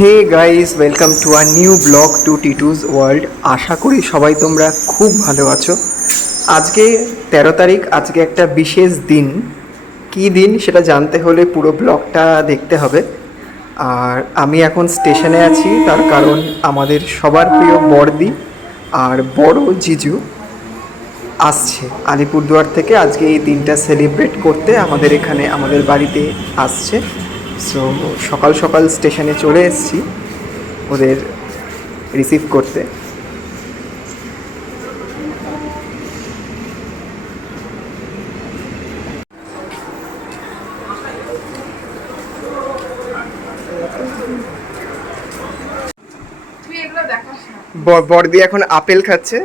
Hey guys, welcome to a new blog to টিটুস world. আশা করি সবাই তোমরা খুব ভালো আছো। আজকে 13 তারিখ, আজকে একটা বিশেষ দিন। কী দিন সেটা জানতে হলে পুরো ব্লগটা দেখতে হবে। আর আমি এখন স্টেশনে আছি, তার কারণ আমাদের সবার প্রিয় বড়দি আর বড় জিজু আসছে আলিপুরদুয়ার থেকে। আজকে এই দিনটা সেলিব্রেট করতে আমাদের এখানে আমাদের বাড়িতে আসছে। সো সকাল সকাল স্টেশনে চলে এসেছি ওদের রিসিভ করতে। বড়দি এখন আপেল খাচ্ছে।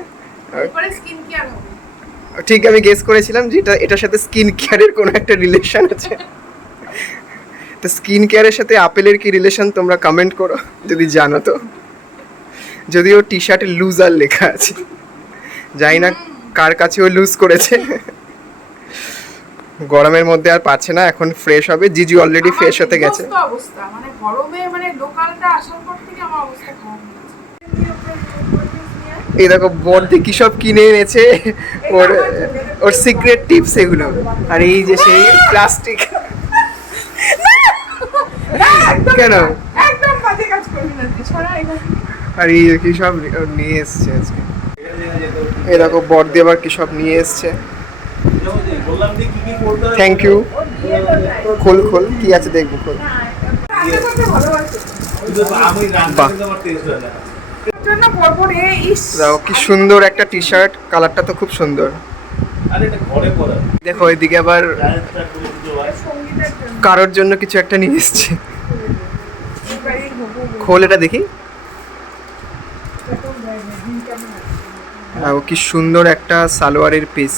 ঠিক, আমি গেস করেছিলাম যে এটার সাথে স্কিন কেয়ারের কোনো একটা রিলেশন আছে। তো স্কিন কেয়ারের সাথে আপেলের কি রিলেশন তোমরা কমেন্ট করো যদি জানো তো। যদিও টি শার্টে লুজার লেখা আছে, জানি না কার কাছে ও লুজ করেছে। গরমের মধ্যে আর পাচ্ছে না, এখন ফ্রেশ হবে। জিজু অলরেডি ফ্রেশ হতে গেছে। অবস্থা মানে গরমে মানে লোকালটা আসার পর থেকে আমার অবস্থা খারাপ হয়ে গেছে। এই দেখো বড়দি কি সব কিনে এনেছে, ওর ওর সিক্রেট টিপস এগুলো। আর এই যে সেই প্লাস্টিক। কেন একদম বাজে কাজ করবি না তুই, ছড়া এখানে। আর এই কি সব নিয়ে এসছে আজকে। এই দেখো বড়দি আবার কি সব নিয়ে এসছে। Thank you. খোল খোল, কি আছে দেখবো, খোল। দেখো কি সুন্দর একটা টি শার্ট, কালারটা তো খুব সুন্দর। দেখো এদিকে আবার কারোর জন্য কিছু একটা নিয়ে এসছে। খোল, এটা দেখি। কি সুন্দর একটা সালোয়ারের পিস।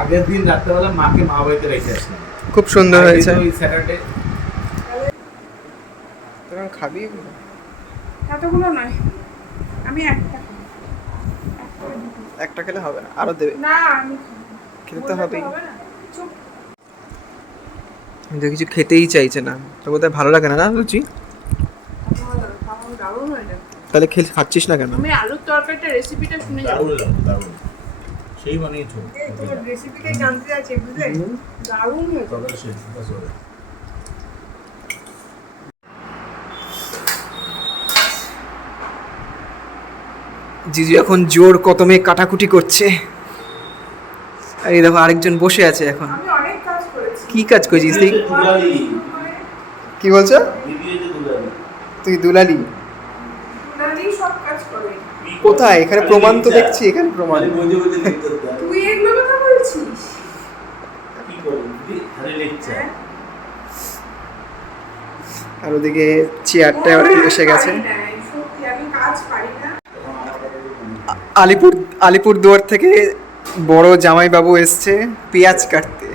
আগের দিন রাত্রেবেলা মাকে মা বাড়িতে রেখে আসলাম, খুব সুন্দর হয়েছে। ওই স্যাটারডে তোরা খাবি? এতগুলো নয়, আমি একটা খেলে হবে না, আরো দেবে। না আমি খেতে তো হবেই। চুপ। কিছু খেতেই চাইছে না, তো বোধহয় ভালো লাগে না, না রুচি? দারুণ হয়ে যাবে। তাহলে খাচ্ছিস না কেন? আমি আলুর তরকারিটা রেসিপিটা শুনে যাবো। দারুণ সেই বানিয়েছো, তোর রেসিপিটাই জানতে আছে, বুঝলে? দারুণ হয়েছে। তবে সেই বাস হবে। জিজু এখন জোর কদমে কাটাকুটি করছে। আর এই দেখো আরেকজন বসে আছে এখন। আমি অনেক কাজ করেছি। কি কাজ করছিস তুই? দুলালি, কি বলছো? দিদি এই যে দুলালি। তুই দুলালি? দুলালি সব কাজ করে। কোথায়? এখানে প্রমাণ তো দেখছি, এখানে প্রমাণ। খালি বজে বজে লিখতে দাও। তুই এগুলো কথা বলছিস? কি করব দিদি, খালি লিখছে। আর ওদিকে চেয়ারটা এসে গেছে। সত্যি আমি কাজ পারি না। আলিপুরদুয়ার থেকে বড় জামাইবাবু এসছে পেঁয়াজ কাটতে।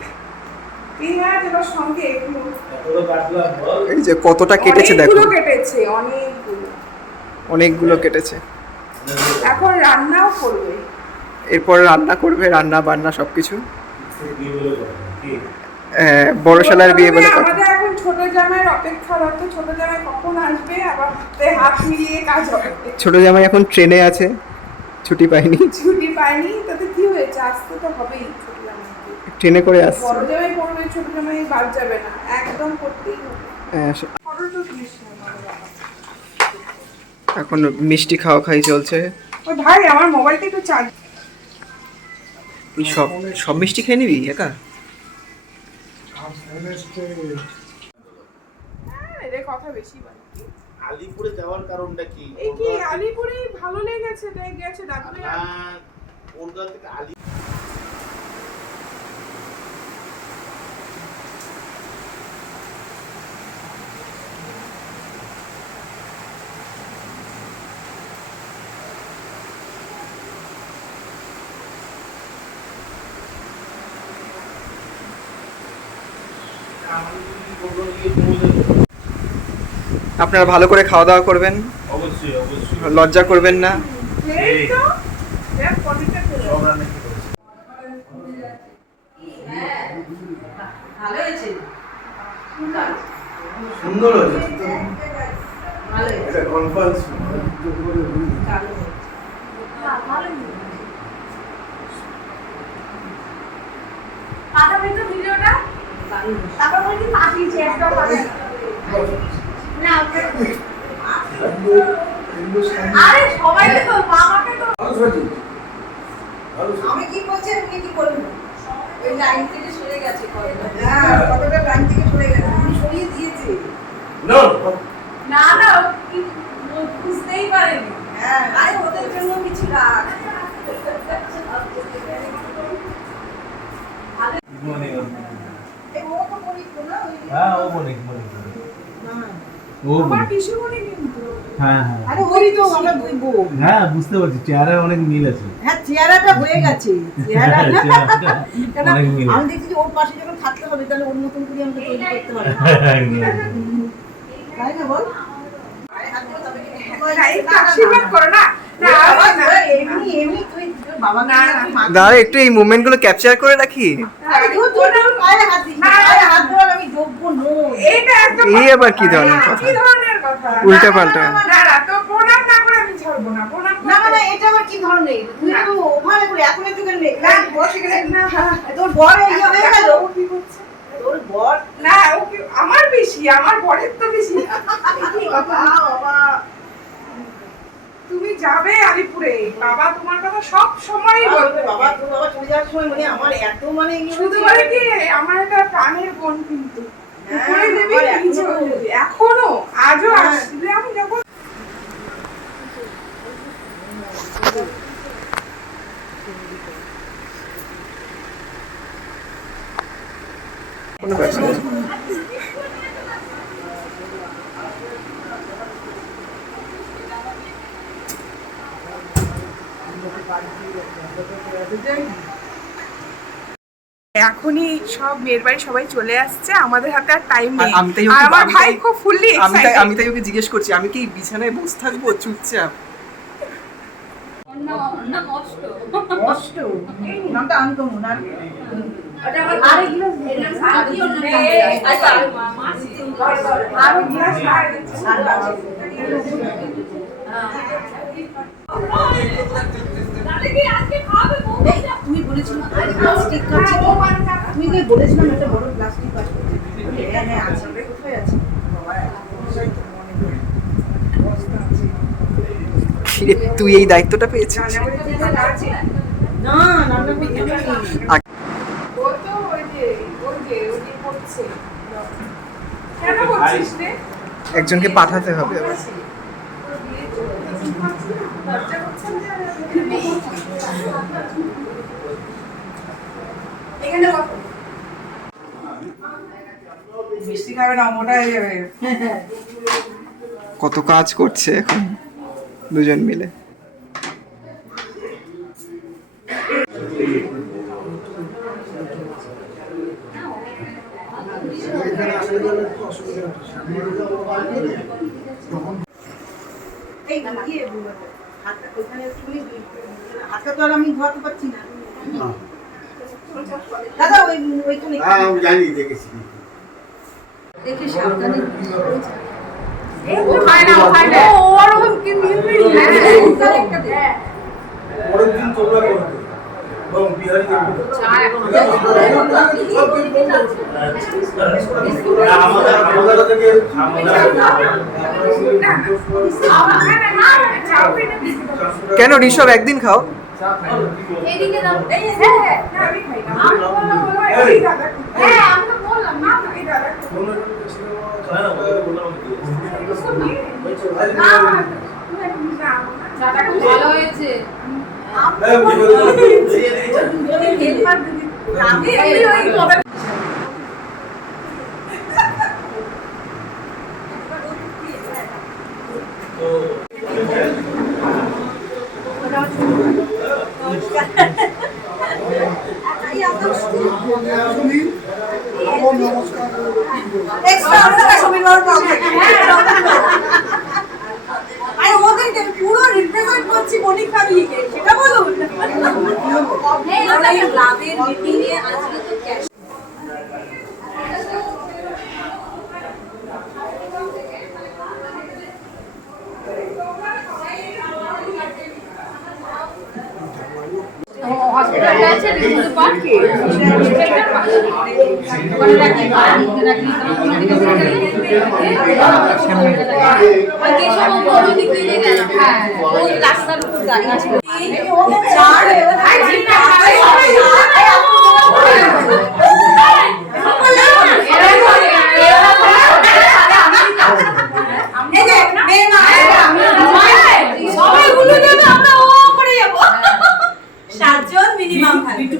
পেঁয়াজ এবার সঙ্গে এগুলো। এতটা কাটলাম বল। এই যে কতটা কেটেছে দেখো, অনেকগুলো কেটেছে, অনেকগুলো। অনেকগুলো কেটেছে। এখন রান্নাও করবে। এরপর রান্না করবে, রান্না বান্না সবকিছু। কি বলে কি? বড় শালার বিয়ে বলে কথা। আমাদের এখন ছোট জামাইয়ের অপেক্ষারত, ছোট জামাই কখন আসবে আবার হাতে হাত মিলিয়ে কাজ হবে। ছোট জামাই এখন ট্রেনে আছে, ছুটি পায়নি। ছুটি পাইনি, তাতে কি হয়েছে, আসতে তো হবেই ছোট জামাইকে। ট্রেনে করে আসছে। বড় জামাই পড়বে, ছোট জামাই বাদ যাবে না, একদম করতেই হবে। এখন মিষ্টি খাওয়া খাই চলছে। ওই ভাই আমার মোবাইলটা একটু চার্জ। তুই সব সব মিষ্টি খেয়ে নিবি একা? এদের কথা বেশি বলে। আলিপুরে যাওয়ার কারণটা কি? এই কি আলিপুরে ভালো লেগেছে তাই গেছে দাদুরে। না, কলকাতা থেকে আলি আপনারা ভালো করে খাওয়া দাওয়া করবেন, অবশ্যই অবশ্যই লজ্জা করবেন না। এই তো দেখ কতটা সব রান্না কি করেছে? ভালো হয়েছে। সুন্দর হয়েছে এটা কনফারেন্স পাঠাবে তো ভিডিওটা তারপর বলি পাঠিয়েছি একটা না আরে সবাই তো বাবাকে তো আমি কি বলছি আপনি কি বলবেন ওই লাইন থেকে সরে গেছে হ্যাঁ কতটা লাইন থেকে সরে গেছে উনি সরিয়ে দিয়েছে নো না না কি বুঝতেই পারেনি হ্যাঁ আরে ওদের জন্য কিছু রাখ এই ও তো বলি তো না ওই হ্যাঁ ও মনে ও আমার পিসুমণি কিন্তু হ্যাঁ হ্যাঁ আরে ওই তো আমরা দুই বউ হ্যাঁ বুঝতে পারছি চেহারায় অনেক মিল আছে হ্যাঁ চেহারাটা হয়ে গেছে চেহারাটা চেহারাটা কেন অনেক মিল আমি দেখছি যে ওর পাশে যখন থাকতে হবে তাহলে ওর মতন করে আমাকে তৈরি করতে হবে তাই না বল আশীর্বাদ করো না না না এমনি এমনি তুই বাবা না দাঁড়া একটু এই মুভমেন্টগুলো ক্যাপচার করে রাখি। আমি যোগ্য নই এটা একদম এই আবার কি ধরনের কথা? কি ধরনের কথা উল্টা পাল্টা। না না তো প্রণাম না করে আমি ছাড়বো না প্রণাম না মানে এটা আবার কি ধরনের তুই তো ওখানে করে এখন যুগের মেয়ে বসে গেলে না তোর বড় ইয়ে হয়ে গেল ও কি করছে তোর বড় না ও কি আমার বেশি আমার বরের তো বেশি বাবা বাবা তুমি যাবে আলিপুরে বাবা তোমার কথা সব সময়ই বলবে বাবা তোর বাবা চলে যাওয়ার সময় মানে আমার এত মানে ইয়ে শুধু হয়েছে। বলে কি আমার একটা প্রাণের বোন কিন্তু হ্যাঁ, করে দেবে আমার এখনো নিচে করে দেবে। এখনো আজও হ্যাঁ। আসলে আমি যখন কোনো ব্যাপার না। এখনই সব মেয়ের বাড়ি সবাই চলে আসছে আমাদের হাতে আর টাইম নেই আমি তাই আর ওকে- আমার আমি ভাই তাই- খুব ফুললি আমি তাই ওকে জিজ্ঞেস করছি আমি কি বিছানায় বসে থাকবো চুপচাপ? কষ্ট এই নামটা আনকমন আর আরো গ্লাস তুমি বলেছিলাম প্লাস্টিক খাচ্ছি তো তুমি কি বলেছিলাম একটা বড় প্লাস্টিক বাস হ্যাঁ হ্যাঁ আছে কোথায় আছে কিরে, তুই এই দায়িত্বটা পেয়েছিস? না রান্না করতে হবে ও তো ওই যে করছে কেন করছিস রে একজনকে পাঠাতে হবে আবার। মিষ্টি খাবে না মোটা হয়ে যাবে কত কাজ করছে এখন দুজন মিলে। এই ইয়ে হাতটা ওখানে তুমি হাতটা তো আর আমি ধোয়াতে পারছি না দাদা ওই ওইখানে আমি জানি দেখেছি দেখে সাবধানে ওরকম কি মিলবি পরের দিন তোমরা করবে এবং বিহারি আমাদের থেকে কেন ঋষভ একদিন খাও? এদিকে দাও এই হ্যাঁ আমি খাই না আমি বললাম এই দাদা হ্যাঁ আমি তো বললাম না এই দাদা দাদা খুব ভালো হয়েছে আমি ওই কথা পুরো রিপ্রেজেন্ট করছি বণিক ফ্যামিলিকে সেটা বলুন ক্লাবের মিটিং এ আজকে তো ক্যাশ আছে রিমুভ পার্ক করে রাখি রাখি ওই কেশব বড় দিক দিয়ে গেল হ্যাঁ ওই রাস্তার উপর দাঁড়িয়ে ছিল চার সাতজন মিনিমাম থাকবে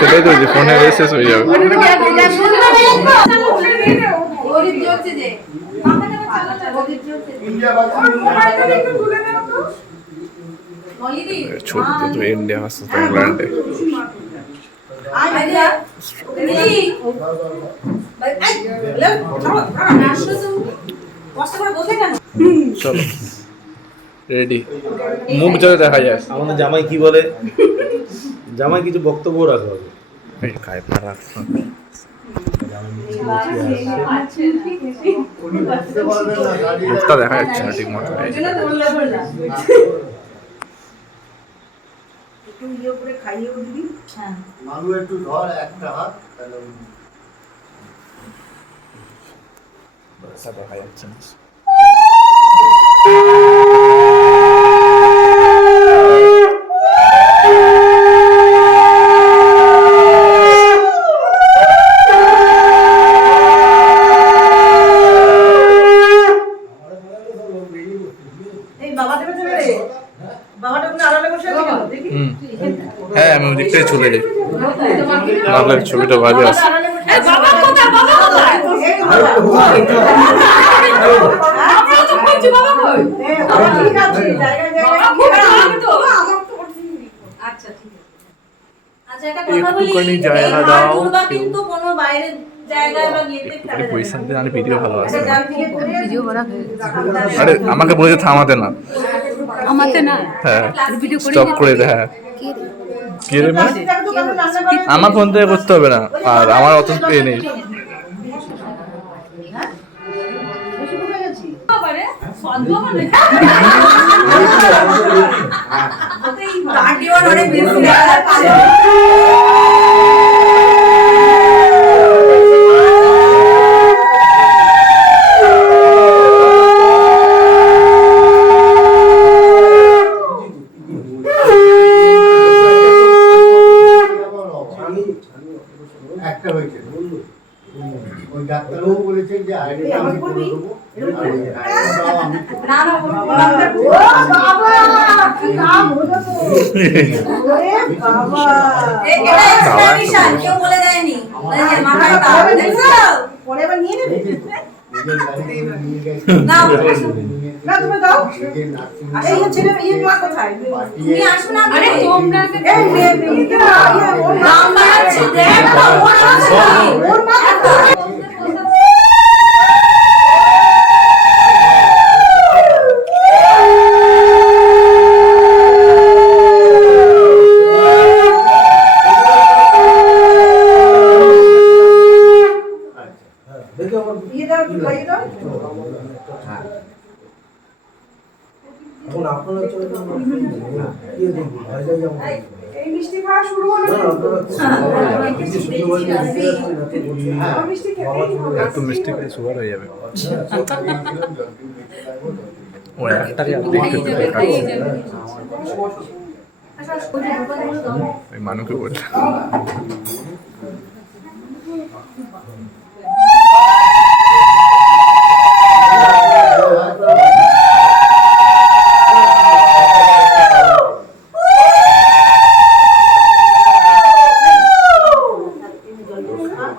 সেটাই তো, যে ফোনে শেষ হয়ে যাবে। ছবিতে তো ইন্ডিয়া ভার্সেস ইংল্যান্ডে। চলো রেডি, মুখ যাতে দেখা যায়। আমাদের জামাই কি বলে, জামাই কিছু বক্তব্য রাখা হবে। মুখটা দেখা যাচ্ছে না ঠিক মতো। দেখা যাচ্ছে না। হ্যাঁ আমি ওদিকটাই চলে যাই, নাহলে ছবিটা বাজে আসে। একটুখানি জায়গা দাও, কিন্তু কোনো বাইরের জায়গায় বা গেটে পয়সা দিয়ে আনি, ভিডিও ভালো আসে। আরে আমাকে বলেছে থামাতে না, আমাতে না হ্যাঁ ভিডিও করে স্টপ করে দে। হ্যাঁ কে রে, মানে আমার ফোন থেকে করতে হবে না, আর আমার অত এ নেই। একটা হয়েছে ওই ডাক্তারবাবু বলেছেন যে আইডিটা আমি করে দেবো। কেউ বলে দেয়নি মাথায় পরে আবার নিয়ে নেবে না তুমি দাও। এই ছেলে এই মা কোথায়, তুমি আসো না। আরে তোমরা এই নাম্বার আছে দেখ ওর মা কোথায়। এই মিষ্টি খাওয়া শুরু হলো একটু মিষ্টি খেলে সুগার হয়ে যাবে। ওই একটাকে ওই মানুষকে বললাম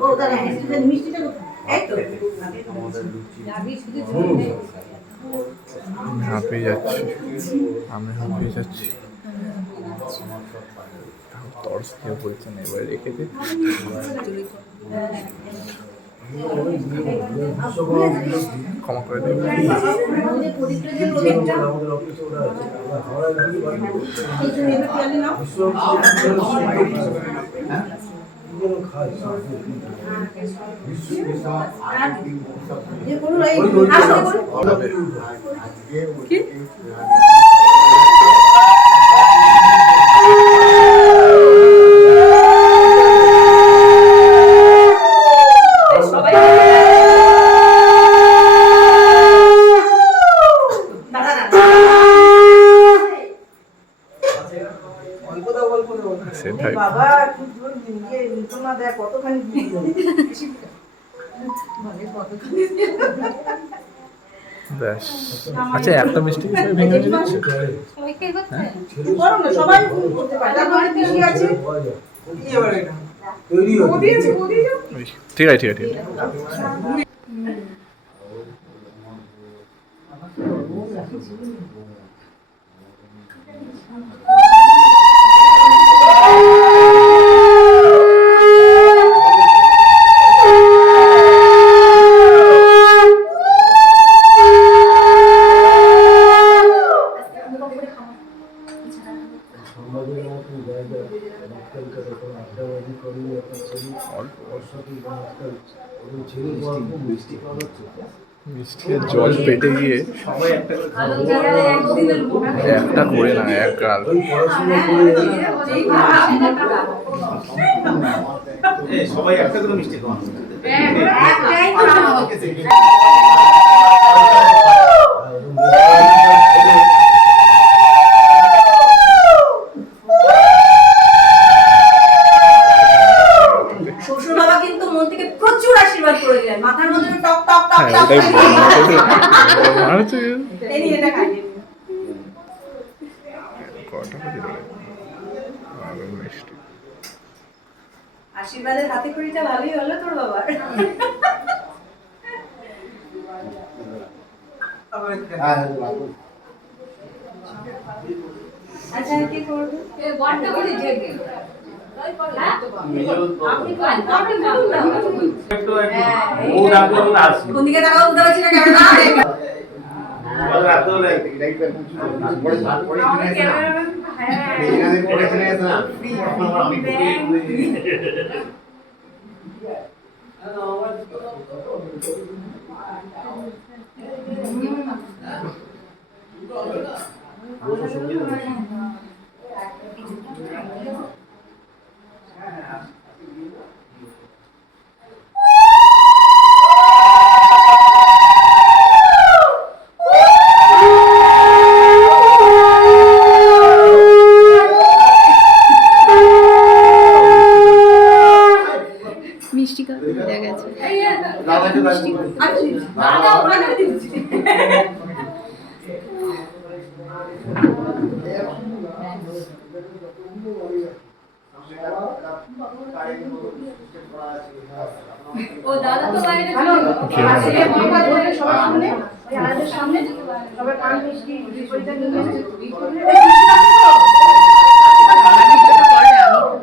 ও দাঁড়া, মিষ্টিটা কোথায়? এই তো। আমি হাঁপিয়ে যাচ্ছি, তরস খেয়ে বলছে না, এবার রেখে দে। ক্ষমা করে দেবে। সেটাই। বাবা নিচুমা দেখ কতখানি ব্যাস। আচ্ছা, একটা মিষ্টি কি সবাই ভেঙে দিচ্ছে? সবাইকে হচ্ছে করো না, সবাই করতে পারে। তারপরে পিসি আছে, ঠিক আছে, ঠিক আছে, ঠিক আছে। মিষ্টির জল পেটে গিয়ে একটা করে না, এক গাল। সবাই একটা করে মিষ্টি খাওয়া। শ্বশুর বাবা কিন্তু মন থেকে প্রচুর আশীর্বাদ করে দিলেন, মাথার মধ্যে টক টক টক হ্যাঁ, টক ওটাই মনে হচ্ছে। এই নিয়ে এটা খাই কটা বাজে রে? মিষ্টি আশীর্বাদের হাতে খড়িটা ভালোই হলো তোর বাবার। আচ্ছা কি করবো? বড়টা করে জেগে কোন দিকে তাকাবো বুঝতে পারছি না, ক্যামেরা মিষ্টি খাওয়া দেখা গেছে ও দাদা তো বাইরে সবার সামনে, ওই আলাদের সামনে সবার পান মিষ্টি পরিচয় নিয়ে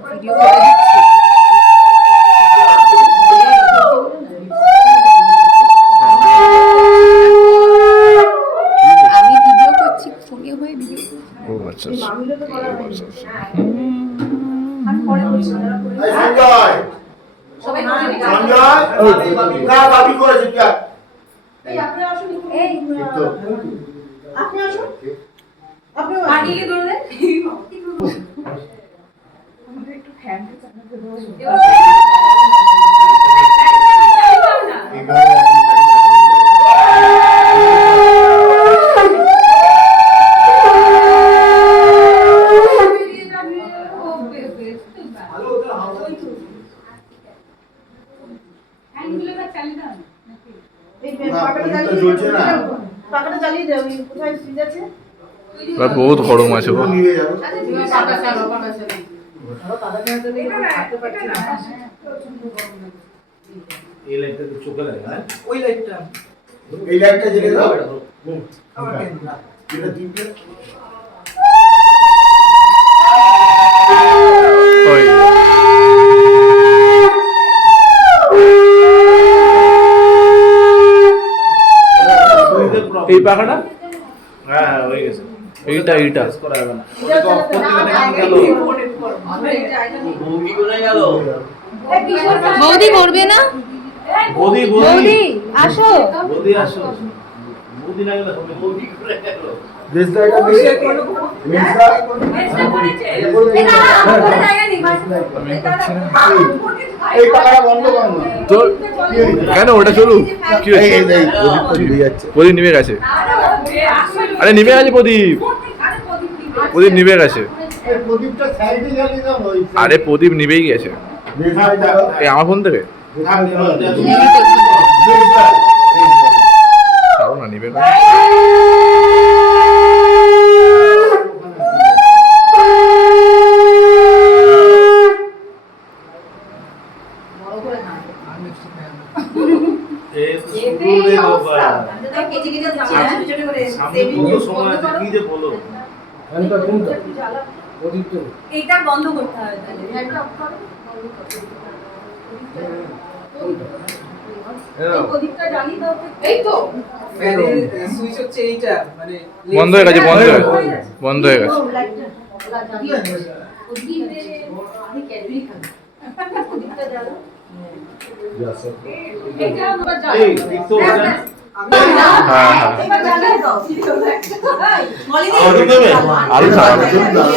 ভিডিও করে দিচ্ছি। আমি ভিডিও করছি, ফোনে হয়ে ভিডিও করছি। ও আচ্ছা, আমি পরে বলছি সবাই এই আপনি আসুন, এই আপনি আসুন, আপনি আগে করবেন আমাদের একটু ফ্যানটা চালাতে দাও। পাখাটা চালিয়ে দাও, কোথায় সুইচ আছে? বহুত গরম আছে গো। পাখা চালাও, পাখা চালাও। এই লাইটটা তো চোখে লাগে হ্যাঁ ওই লাইটটা এই লাইটটা জ্বেলে দাও এটা দিতে ওই এই পাখাটা হ্যাঁ হয়ে গেছে এইটা কাজ করা হবে না ওটা অফ করতে গেল বৌদি করবে না? বৌদি বৌদি আসো। বৌদি আসো বৌদি না গেলে হবে বৌদি করে গেল দেশটা এটা মিক্সা এই পাখাটা বন্ধ কর না তো কেন ওটা চলুক কি এই হয়েছে? এই প্রদীপটা জ্বলে যাচ্ছে প্রদীপ নিভে গেছে আরে নিভে গেছে প্রদীপ প্রদীপ নিভে গেছে এই প্রদীপটা সাইডে জ্বালিয়ে দাও ওই আরে প্রদীপ নিভেই গেছে এই আমার ফোন থেকে ছাড়ো না নিবে না এই তো শুরু রে বাবা সামনে কত সময় আছে কি যে বলো এটা বন্ধ করতে হবে তাহলে এটা অফ করো প্রদীপটা জ্বালিয়ে দাও তো। এই তো ফ্যানের সুইচ হচ্ছে এইটা মানে বন্ধ হয়ে গেছে বন্ধ হয়ে গেছে আমি ক্যাডবেরি খাবো প্রদীপটা জ্বালো এটা আমরা এই জ্বালো ঠিক তো হয়ে যায় হ্যাঁ হ্যাঁ এবার জ্বালিয়ে দাও আলু দেবে আলু থাক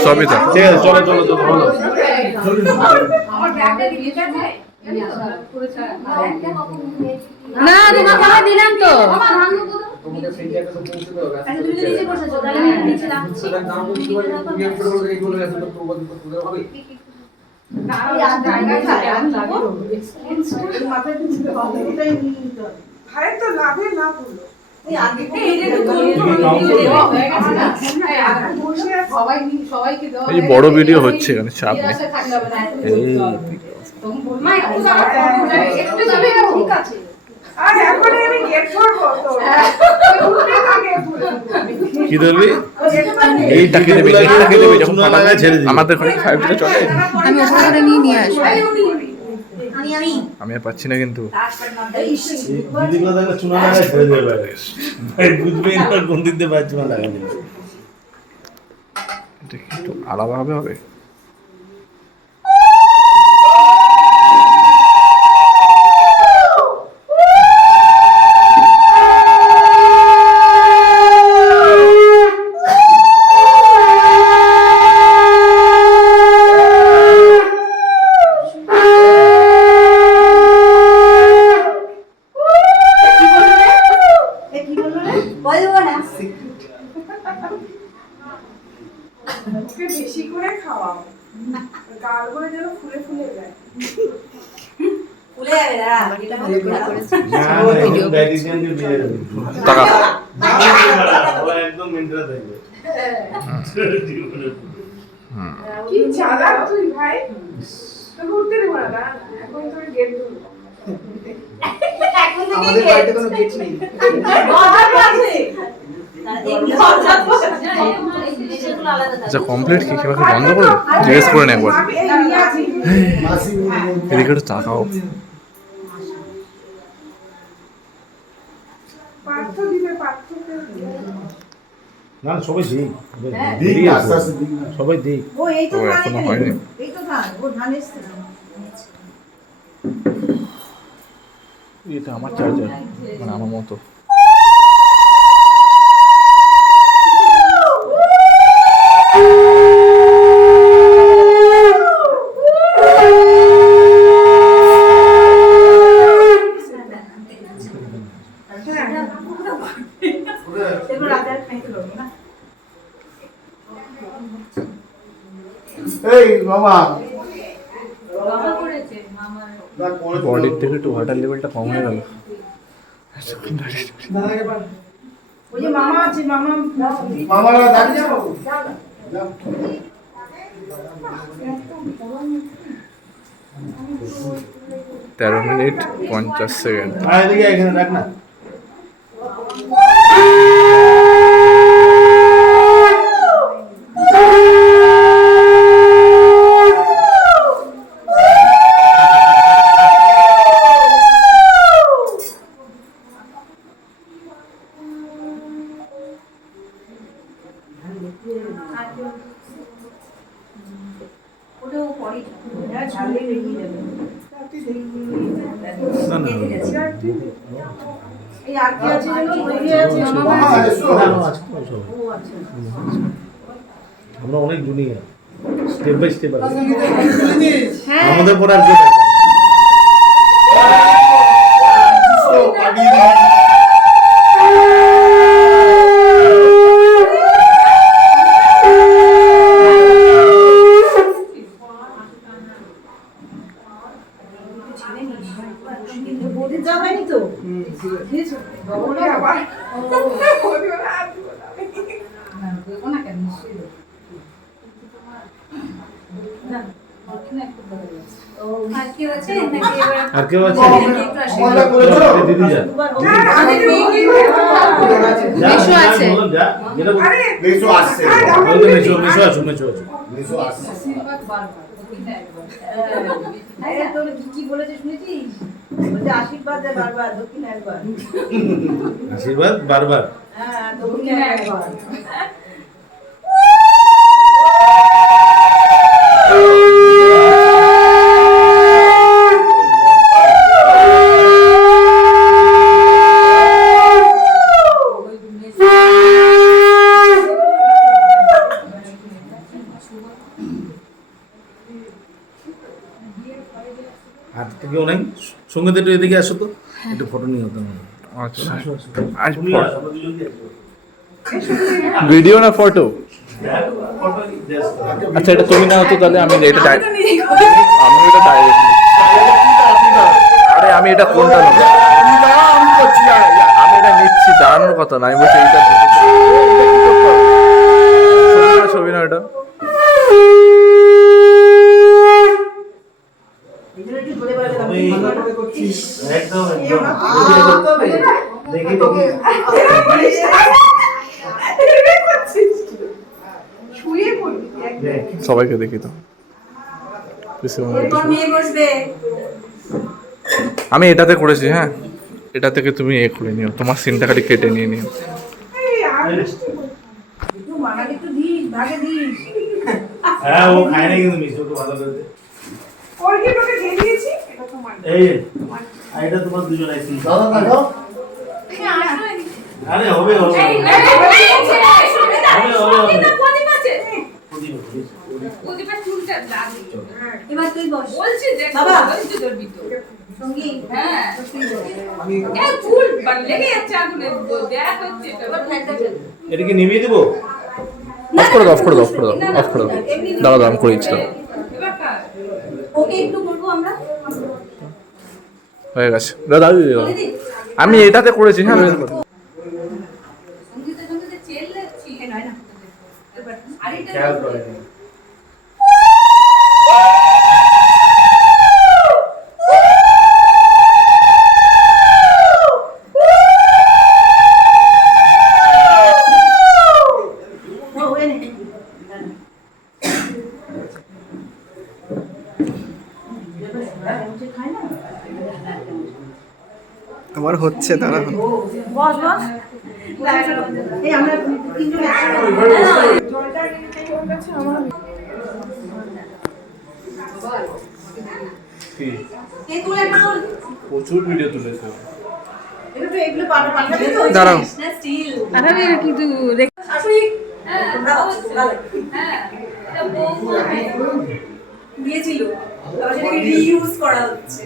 সবই থাক ঠিক আছে চলো চলো চলো বলো আমার ব্যাগটা দিয়ে যায় না তোমাকে আমি দিলাম তো আমার রান্না তো তোমাকে সেই জায়গাটা পৌঁছে দাও আচ্ছা তুমি তো নিচে বসেছো তাহলে আমি নিচে নামছি নাম বলতে পারি গিয়ে ফটো করে এই বলে আছে তো তোদের হবে না আমি আর জায়গা ছাড়া আমি লাগো মাথায় কিছু ভালো এটাই নিয়ে নিতে হবে ভাই তো লাভে না বললো এই আগে এই যে তো হয়ে গেছে না বসে আছে সবাইকে দাও এই বড় ভিডিও হচ্ছে এখানে চাপ নেই থাকতে হবে না এই তখন বলবো মা একটু যাও একটু যাবে ঠিক আছে আর এখন আমি গেট করব তো উঠতে থাকে কি ধরবি এই টাকে দেবে যখন ফাটা ছেড়ে দিবি আমাদের ঘরে 5G চলে আমি ওখানে করে নিয়ে আসবো আমি আর পাচ্ছি না কিন্তু দিদিগুলো দেখলে চুনা লাগায় ছেড়ে দেবে ভাই বুঝবেই না কোন দিন দিয়ে চুনা লাগাই দিবে এটা কি একটু আলাদাভাবে হবে ওকে বেশি করে খাওয়াও গালগুলো যেন ফুলে ফুলে যায় ফুলে যাবে না এটা ভিডিও করেছি ভিডিও ডাইরেকশন দিয়ে দিয়ে দেবে টাকা ও একদম মেন্টাল থাকবে কি চালাক তুই ভাই তোকে উঠতে দেবো না দাঁড়া না, এখন তোর গেট ধরবো এখন থেকে আমাদের বাড়িতে কোনো গেট নেই আচ্ছা কমপ্লিট কি খেলাকে বন্ধ করবে জিজ্ঞেস করে নে একবার এই নিয়ে আছি মাসি এদিকে একটু তাকাও পার্থ দিবে পার্থকে না সবাই দিই দিক আস্তে আস্তে দিক না সবাই দিই ও এই তো ও ধান এখনো এখানে। হয়নি। এই তো ধান ও ধান এসছে এটা আমার চার্জার মানে আমার মতো এবার রাতে আর খাইতে পারবো না এই মামা বাবা করেছে মামার না করে বডির থেকে একটু ওয়াটার লেভেলটা কম হয়ে গেল ওই যে মামা আছে মামা মামারা দাঁড়িয়ে যাও যাও না। যাও। 13 মিনিট 50 সেকেন্ড। আর এদিকে এখানে রাখ না। ওটাও পরে ঝালে বেরিয়ে যাবে। না না এই আর কি আছে যেন তৈরি আছে না, মামা না, আছে। আছে তো সবাই। ও আচ্ছা আমরা অনেক জুনিয়র, স্টেপ বাই স্টেপ আছে হ্যাঁ আমাদের পর আর কেউ নাই। বৌদির যাওয়া হয়নি তো দিয়েছো ওরে আবার বলি ওরা আর দিব না। না দেবো না কেন না ওখানে একটু বলে গেছে ও আর কি হচ্ছে নাকি এবার আর কেউ আছে? মজা করেছো? চলো, দিদি যা। দুবার না, আমি মেয়েকে যা, মেশো যা, আছে। বললাম যা। যেটা বল- আরে মেসো আসছে। বলতে মেশো, মেশো আছো, মেশো আছো। মেসো আসছে। আশীর্বাদ বারবার দক্ষিণা একবার আরে তোর কি বলেছে শুনেছিস বলছে আশীর্বাদ দে বারবার দক্ষিণা একবার আশীর্বাদ বারবার। হ্যাঁ দক্ষিণা একবার আর তো কেউ নাই? সঙ্গে তো একটু এদিকে আসো তো, একটু ফটো নিয়ে হতাম। আচ্ছা আজ আমরা দুজন দিয়ে আসবো। ভিডিও না ফটো? ফটো জাস্ট আচ্ছা এটা তুমি না হতো তাহলে আমি এটা আমি তো নিজেই করি। আমি এটা ডাইরেক্ট আরে আমি এটা কোনটা নেব? আমি এটা নিচ্ছি, দাঁড়ানোর কথা না, আমি বলছি এইটা ছবি না এটা। এগুলো একটু ধরে বলে দাও একদম একদম দেখি দেখি এরকম করছিস? শুয়ে পড়বি একদম। দেখ। সবাইকে দেখি তো। এরপর মেয়ে বসবে। আমি এটাতে করেছি, হ্যাঁ এটা থেকে তুমি এ করে নিও, তোমার সিনটা খালি কেটে নিয়ে নিও। এই আর বৃষ্টি পড়ছে। একটু মানাকে একটু দিস ভাগে দিস হ্যাঁ ও খায় না কিন্তু মিষ্টি একটু ভালো করে দে। ওর কি তোকে দিয়ে দিয়েছি? এটা তোমার। এই আর এটা তোমার দুজন আইছি। দাদা দেখো। তুমি আসো এদিকে। আরে হবে হবে এই, হবে। এই, এই, ছেলে, সঙ্গীতা, হবে, হবে, হবে। সঙ্গীতা, প্রদীপ আছে। প্রদীপ, প্রদীপ। প্রদীপের চুলটা লাগে। এবার তুই বস বলছি দেখ, বাবা। বলছি তোর ভিতর। সঙ্গী হ্যাঁ। তুই বস এ, চুল লেগে যাচ্ছে আগুনে। দেখ হচ্ছে এটা। এটা কি নিভিয়ে দেবো? অফ করে দাও, অফ করে দাও, অফ করে দাও, অফ করে দাও। দাঁড়া দাঁড়া আমি করে দিচ্ছি, দাঁড়াও। এবার কার? ওকে একটু বলবো আমরা হয়ে গেছে দাদা বলে দিই আমি এটাতে করেছি, হ্যাঁ সঙ্গীতের সঙ্গে যে চেল লাগছি। নয় না এবার আরেকটা খেয়াল করে নি। ও ওই নে খায় না তোমার হচ্ছে, দাঁড়া। বস বস এই আমরা তিনজন একসাথে জলটা ওর কাছে আমার এই তুলে একটা তোল প্রচুর ভিডিও তুলেছে। এগুলো পাঠাবি তো দাঁড়াও। না স্টিল। পাঠাবি কিন্তু শাশুড়ি হ্যাঁ, তোমরা ভালো হ্যাঁ। এটা বৌমা দিয়েছিল তারপর সেটাকে রিইউজ করা হচ্ছে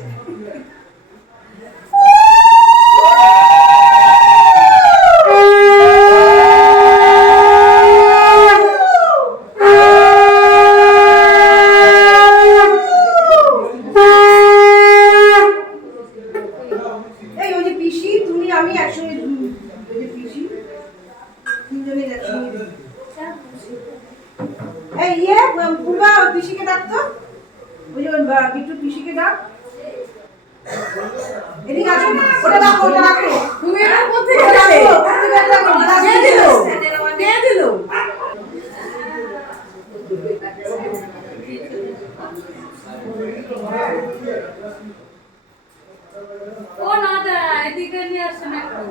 এই ওই যে পিসি তুমি আমি একসঙ্গে ওই যে পিসি তিনজনে একসঙ্গে এই পূর্বা পিসিকে ডাকতো ওই যে বিট্টু পিসিকে ডাক। এদিকে আসো, ওটা রাখো, ওটা রাখো। তুমি এটা কোথায় ওটা গেলে? রাখো, কোথায় রাখো? কে দিল? কে দিল? ও না দা এদিকে নিয়ে আসেন একটু।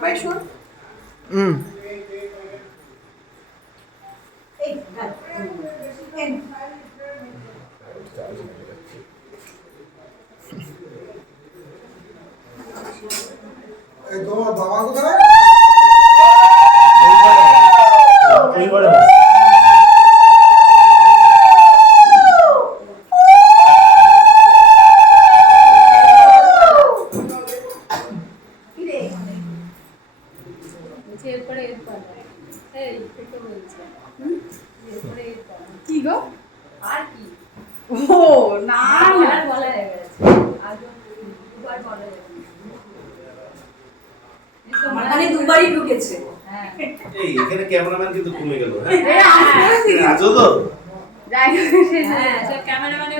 ভাই শোন, হুম এই ডাক। এই তোমার বাবা কোথায়? ওইবারে কি রে? এরপরে এরপর এই থেকে বলছে এরপরে এরপর কি গো আর কি ও না আর বলা হয়ে গেছে আর দুবার বলা হয়ে গেছে মানে দুবারই ঢুকেছে। হ্যাঁ এই এখানে ক্যামেরাম্যান কিন্তু কমে গেল হ্যাঁ এই আমি বলেছি। আছো তো যাই হোক, হ্যাঁ সে ক্যামেরাম্যানে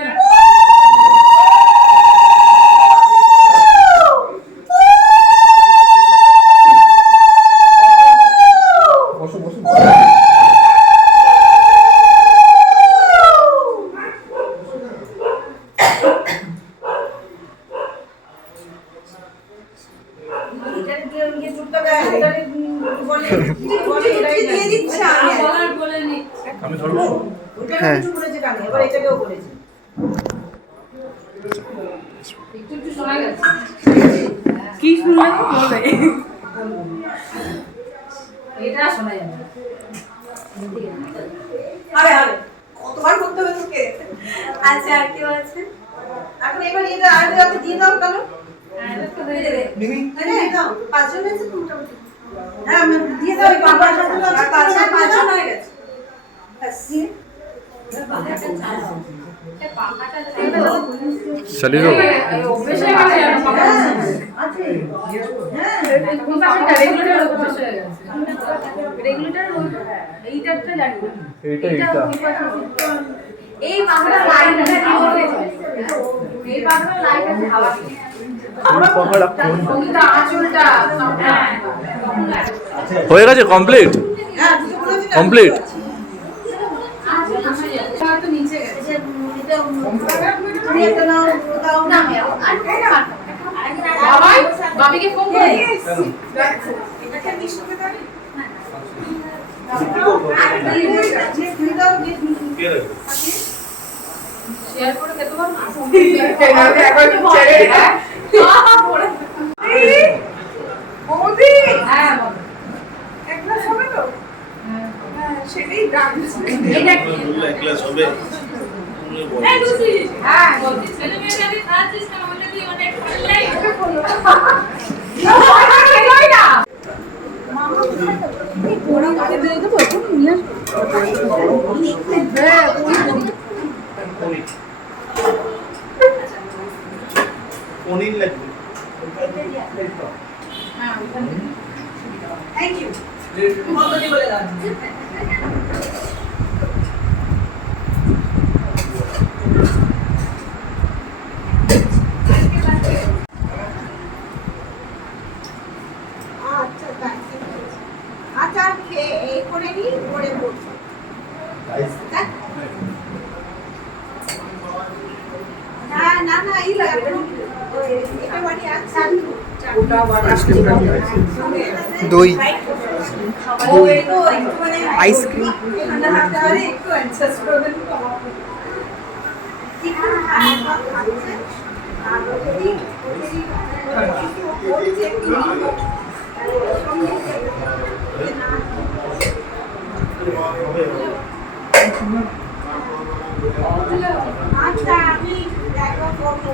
বসো বসো বলার বলে নিচ্ছে আমি ধরবো হ্যাঁ। একটু একটু শোনা গেছে কি শুনলে বলবে? এটা শোনা যাবে আরে আরে কতবার করতে হবে তোকে? আচ্ছা আর কেউ আছে এখন এবার এটা আর রাতে দিয়ে দাও কেন? হ্যাঁ এটা তো হয়ে যাবে দিয়ে দাও। পাঁচজন আছে তো মোটামুটি। হ্যাঁ আমি দিয়ে দাও, এই বাবা সাথে আছে, পাঁচজন হয়ে গেছে। ব্যাস, দিয়ে। চলি তো অভ্যেস হয়ে গেছে আর বাবা আছে। হ্যাঁ কোন পাশে রেগুলেটর অভ্যেস হয়ে গেছে রেগুলেটর এইটারটা জানি না এইটা ওই পাশে এই পাখাটা লাইট আছে এই পাখাটা লাইট আছে হাওয়া কোনটা আঁচলটা হ্যাঁ হয়ে গেছে কমপ্লিট হ্যাঁ তুই বলেছিস না? কমপ্লিট তো নিচে গেছে তুমি একটা নাও, দাও না। বাবাই বাবিকে ফোন করে এটাকে মিশতে পারি? শেয়ার করে খেতে পারবো হ্যাঁ বলো এটা কি এক গ্লাস হবে হ্যাঁ লুচি হ্যাঁ বলছি ছেলে মেয়েরা আমি খাচ্ছিস না বলে কি অনেক ভালো লাগে না ওরা কাটে দিয়ে দেবো এখন নিয়ে পনির লাগবে থ্যাংক ইউ বন্ধনী বলে দাও। আচ্ছা আচ্ছা খেয়ে করে নি পরে বলছি। না না না এই লাগবে এটা বাড়ি আছে দই ও একটু মানে আইসক্রিম ঠান্ডা হাতে আরে একটু অ্যাডজাস্ট করবেন কি খাচ্ছে আর যদি আচ্ছা আমি দেখো করব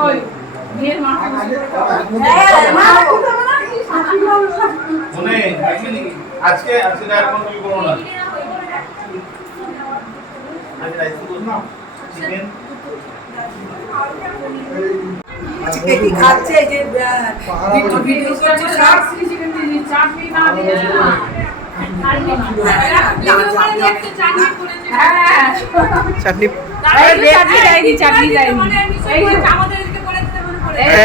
ওই মেয়ের মাথা হ্যাঁ মা কথা বলা মনে আজকে আজকে আর কোন কিছু করো না আচ্ছা কে কি খাচ্ছে এই যে ভিডিও করছে সব চাটনি না দিয়ে চাটনি চাটনি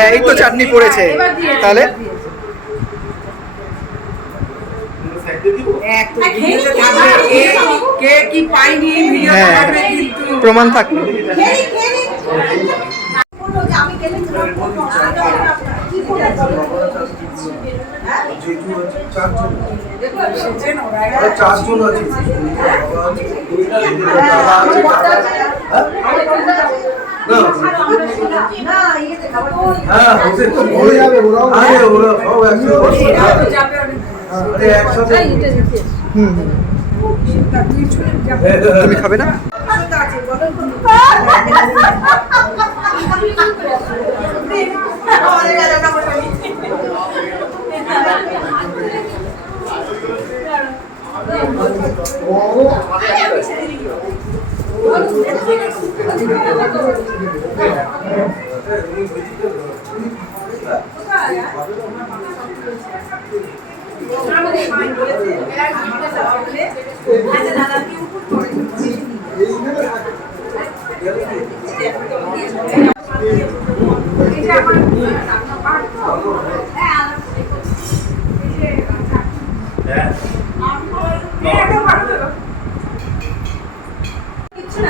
এই তো চাটনি পড়েছে তাহলে এক তো ভিডিওতে থাকবে কে কি পাইনি ভিডিওতে হ্যাঁ থাকবে কিন্তু প্রমাণ থাকলো আমি গেলে কি করে চারজন আছে হ্যাঁ হয়ে যাবে ওরা সব একসাথে তুমি খাবে না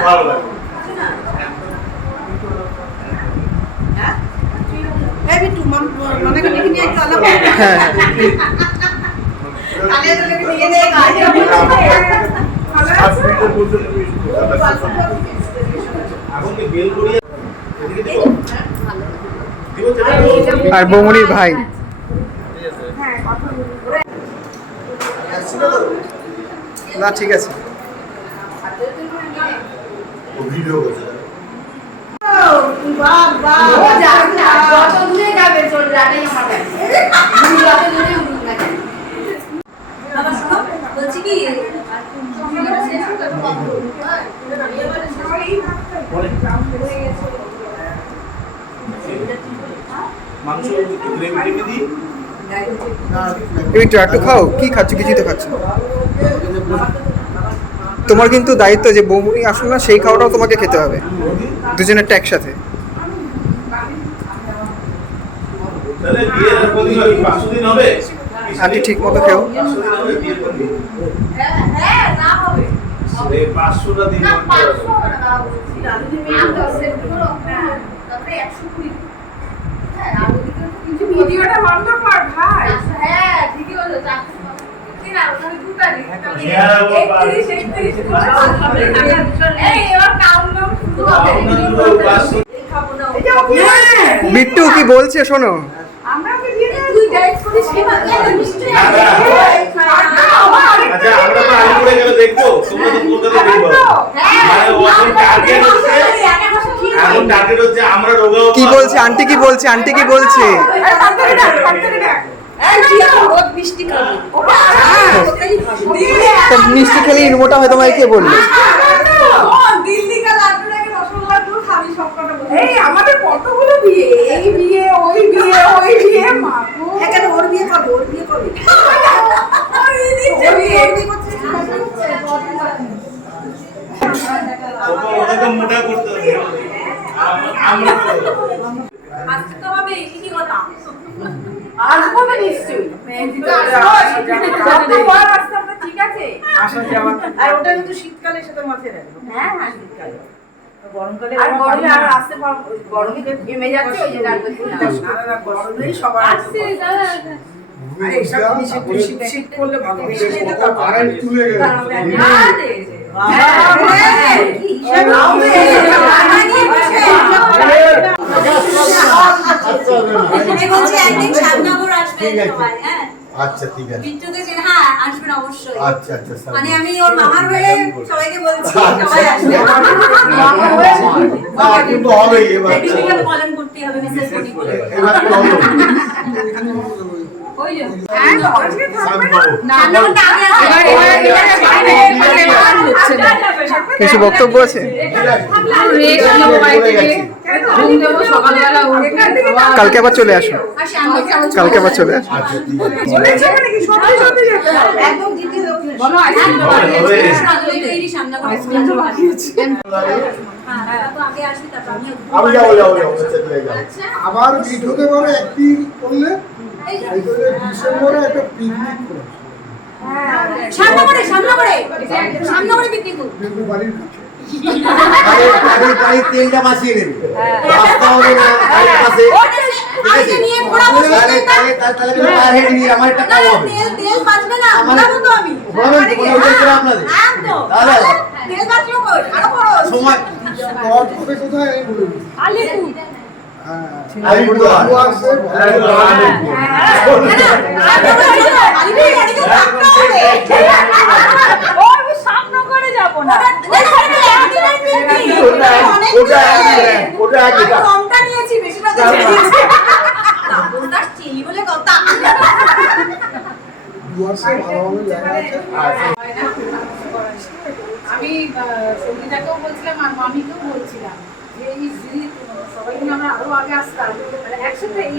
ভালো লাগে এই বিট্টু মানে কি নিয়ে একটু আলাদা হ্যাঁ তাহলে তোকে নিয়ে দে গাড়ি এখন কি বেল করিয়ে এদিকে দিব আর বৌমনির ভাই না ঠিক আছে ভিডিও করছে বাবা যত দূরে যাবে তোর রাতেই আমার ব্যাগ যত দূরে উঠুক না কেন বাবা শোনো বলছি কি মাংস একটু গ্রেভি টেভি দিই একটু একটু খাও কি খাচ্ছ কিছুই তো খাচ্ছ না। তোমার কিন্তু দায়িত্ব যে বৌমনি আসুন না সেই খাওয়াটাও তোমাকে খেতে হবে দুজনেরটা একসাথে তাহলে বিয়ের প্রতি 500 দিন হবে আন্টি ঠিক মতো খেও 500 দিন হবে বিয়ের প্রতি হ্যাঁ না হবে এই 500টা দিন না করতে হবে। 500 টাকা তারপরে 120 হ্যাঁ আর ওদিকে কিছু ভিডিওটা বন্ধ কর ভাই হ্যাঁ ঠিকই বলো চাকরি না ওখানে দুটা দিই হ্যাঁ, ও পারে। 31 এই এবার কাউন্টডাউন শুরু হবে খাবো না বিট্টু কি বলছে শোনো আমরা ওকে দিয়ে দেব তুই ডাইট করিস কি না মিষ্টি না, না। আচ্ছা আমরা তো আলিপুরে গেলে দেখবো তোমরা তো কলকাতায় দেখবো মানে ওখানে টার্গেট হচ্ছে এখন টার্গেট হচ্ছে আমরা রোগা কি বলছে আন্টি কি বলছে আন্টি কি বলছে তা মিষ্টি খেলে মোটা হয় তোমায় কে বললো এই আমাদের কতগুলো বিয়ে এই বিয়ে ওই বিয়ে ওই বিয়ে মা গো এখানে ওর বিয়ে করবে ওর বিয়ে করবে ওটাকে মোটা করতে হবে আমরা আজকে তো হবে এই কি কথা আসবো না নিশ্চয়ই যতবার আসতে আমরা ঠিক আছে আর ওটা কিন্তু শীতকালে সেটা মাথায় রাখবে হ্যাঁ হ্যাঁ শীতকালে গরমকালে আর গরমে আর আসতে গরমে ঘেমে যাচ্ছে ওই যে ডাক্তার গরমেই সবার আসছে দাদা আরে এসব জিনিস একটু শীত করলে ভালো বেশি শীতে তো কারেন্ট তুলে গেল একদিন শ্যামনগর আসবেন ঠিক আছে। সবাই, হ্যাঁ? আচ্ছা ঠিক আছে বিট্টুকে চেনে? হ্যাঁ, আসবেন অবশ্যই। আচ্ছা আচ্ছা মানে আমি ওর মামার হয়ে সবাইকে বলছি, সবাই আসবে। কিন্তু হবেই এবার টেকনিক্যাল কলম করতেই হবে, মেসেজ করি বলে। এবার তো হলো। ওই ওই যে হ্যাঁ আজকে থাকবে না রান্নাঘরটা আগে আছে। এবার হচ্ছে না কিছু বক্তব্য আছে? রেস্ট নেবো বাড়ি থেকে ঘুম দেবো সকালবেলা উঠে কালকে আবার চলে আসো, আসি আমরা কালকে আবার চলে আসো। আচ্ছা ঠিক আছে বলেছে মানে কি সত্যি সত্যি যেতে হবে একদম দ্বিতীয় দক্ষিণ বলো আইসক্রিম আইসক্রিম বাকি আছে। হ্যাঁ তো আগে আসবি তারপর আমি যাবো চলে যাবো। আবার মিট হতে পারে একটি করলে ডিসেম্বরে একটা পিকনিক করে সামনে করে বিক্রি করব। কিন্তু বাড়ির কাছে গাড়ির তেলটা বাঁচিয়ে নেবে রাস্তা হবে না গাড়ির পাশে আজকে নিয়ে ঘোরা বসে তাহলে টায়ার হেড নিয়ে আমার একটা কাজ হবে তেল বাঁচবে না ঘোরাবো তো আমি ঘোরাবেন তো কোনো উদ্দেশ্য না আপনাদের একদম তাহলে তেল বাঁচলো কই আরো খরচ সময় স্পট হবে কোথায় আমি বলে দিচ্ছি। আলিপুর আলিপুরদুয়ার কমটা নিয়েছি বেশিটা তো চিনি বলে কথা ডুয়ার্সে ভালো ভালো জায়গা আছে আমি সঙ্গীতাকেও বলছিলাম আর মামিকেও বলছিলাম যে এই যদি সবাই মিলে আমরা আরো আগে আসতাম তাহলে একসাথে এই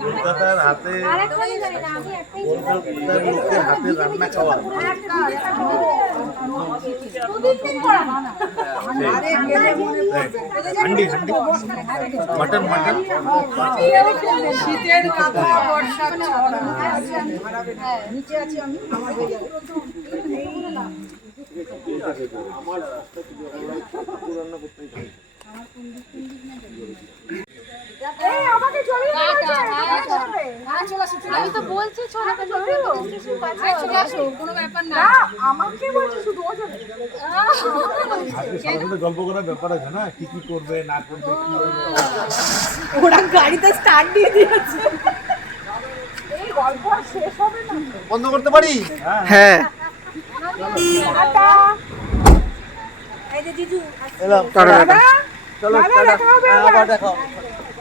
কলকাতার হাতে কলকাতার লোকের হাতে রান্না খাওয়া হান্ডি হান্ডি মটন মটন শীতের কাঁথা বর্ষার ছাতা নিচে আছি আমি আমার হয়ে যাবে আমি তো বলছি ছোলাটা চলে আসো কোনো ব্যাপার না আমাকে বলছি শুধু ও যাবে সাথে গল্প করার ব্যাপার আছে না কি কি করবে না করবে ওরা গাড়িতে স্টার্ট দিয়ে দিয়েছে এই গল্প আর শেষ হবে না বন্ধ করতে পারি হ্যাঁ এই যে জিজু এলাম টাটা টাটা। চলো দেখা হবে আবার দেখাও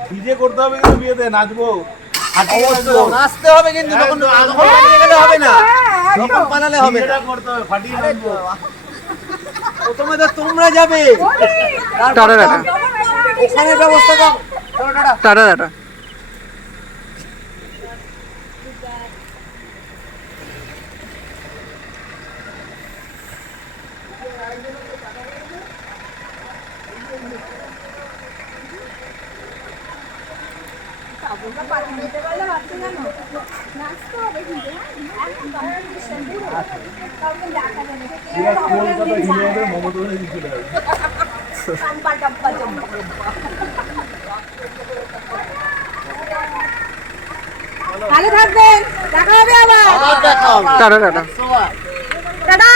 ডিজে করতে হবে কিন্তু বিয়েতে নাচবো অবশ্যই নাচতে হবে কিন্তু তখন তখন বানিয়ে গেলে হবে না তখন বানালে হবে না বিয়েটা করতে হবে ফাটিয়ে নাচবো প্রথমে তো তোমরা যাবে টাটা টাটা ওখানে ব্যবস্থা দাও চলো টাটা টাটা টাটা। কলকাতা হিন্দুদের মমতা ব্যানার্জি চলে যাবে ভালো থাকবেন দেখা হবে আবার আবার দেখাও টাটা টাটা। টাটা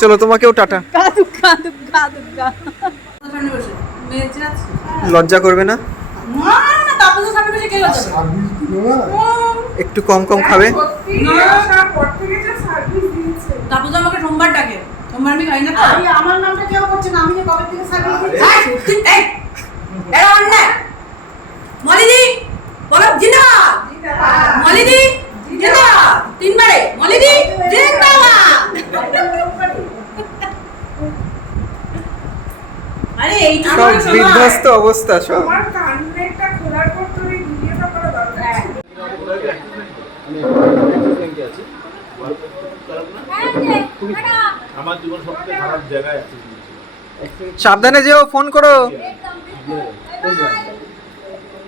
চলো তোমাকেও টাটা। লজ্জা করবে না? তাপসের সামনে বসে কে লজ্জা করে? সার্ভিস দিল না একটু কম কম খাবে। তাপস আমাকে সোমবার ডাকে সোমবার আমি খাই না তো এই আমার নামটা কেউ করছে না আমি যে কবে থেকে সার্ভিস দিচ্ছি এই এরা অন্যায় মলিদি বলো জিন্দাবাদ মলিদি জিন্দাবাদ তিনবারে মলিদি জিন্দাবাদ আরে এই সব বিধ্বস্ত অবস্থা সব। আমার কান্নেরটা খোলার পর তো এই ভিডিওটা করা দরকার আমার জীবন সবথেকে খারাপ জায়গায় আছে সাবধানে যেও, ফোন করো।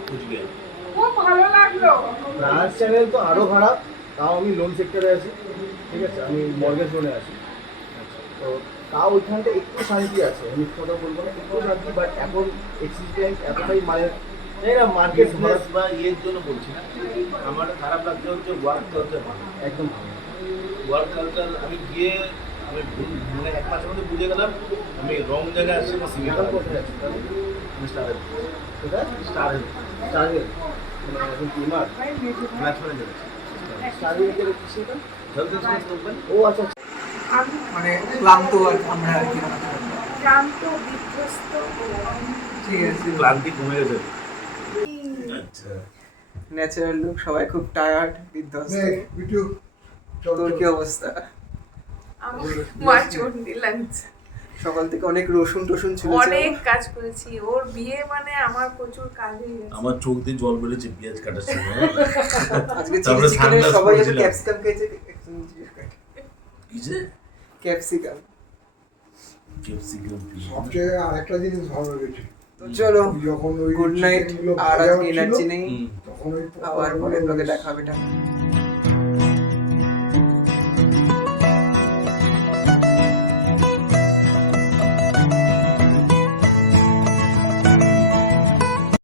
কুচবিহার খুব ভালো লাগলো ব্রাঞ্চ চ্যানেল তো আরো খারাপ তাও আমি লোন সেক্টরে আছি ঠিক আছে আমি মর্গেজ লোনে আছি তো তাও ওইখানটা একটু শান্তি আছে আমি কথা বলবো না একটু শান্তি বাট এখন এক্সিস ব্যাংক এতটাই মানে মার্কেট বিজনেস বা ইয়ের জন্য বলছি না আমার খারাপ লাগছে হচ্ছে ওয়ার্ক কালচার একদম ওয়ার্ক কালচার আমি গিয়ে আমি মানে এক মাসের মধ্যে বুঝে গেলাম আমি রং জায়গায় আসছি না সিভিল এখন কোথায় আছে তাহলে আমি স্টার হেলথ কোথায় স্টার হেলথ টার্গেট মানে এখন কি মার ম্যাচ ম্যানেজার টার্গেটের সেটা হেলথ ইন্স্যুরেন্স কোম্পানি ও আচ্ছা মানে ক্লান্ত আমরা আর কি। ক্লান্ত বিধ্বস্ত ঠিক আছে। ক্লান্তি কমে গেছে। আচ্ছা ন্যাচারাল লুক, সবাই খুব টায়ার্ড, বিধ্বস্ত। তোর কি অবস্থা? আমার মার চন্ডি লাগছে। সকাল থেকে অনেক রসুন টসুন ছিল, অনেক কাজ করেছি, ওর বিয়ে মানে আমার প্রচুর কাজ হয়ে গেছে। আমার চোখ দিয়ে জল বেরোচ্ছে পেঁয়াজ কাটার সময়। আজকে তারপরে চিলি চিকেনের sunglass সবাই পরেছিলাম। ক্যাপসিকাম খেয়েছে, কিসে? ক্যাপসিকাম। ক্যাপসিকাম। সবচেয়ে আরেকটা জিনিস ভালো লেগেছে, তো চলো, যখন ওই গুড নাইট। চিকেনগুলো আর ভাজা আজকে হচ্ছিল, এনার্জি নেই, হুম। তখন ওই আবার পরের ব্লগে দেখা হবে। টাটা।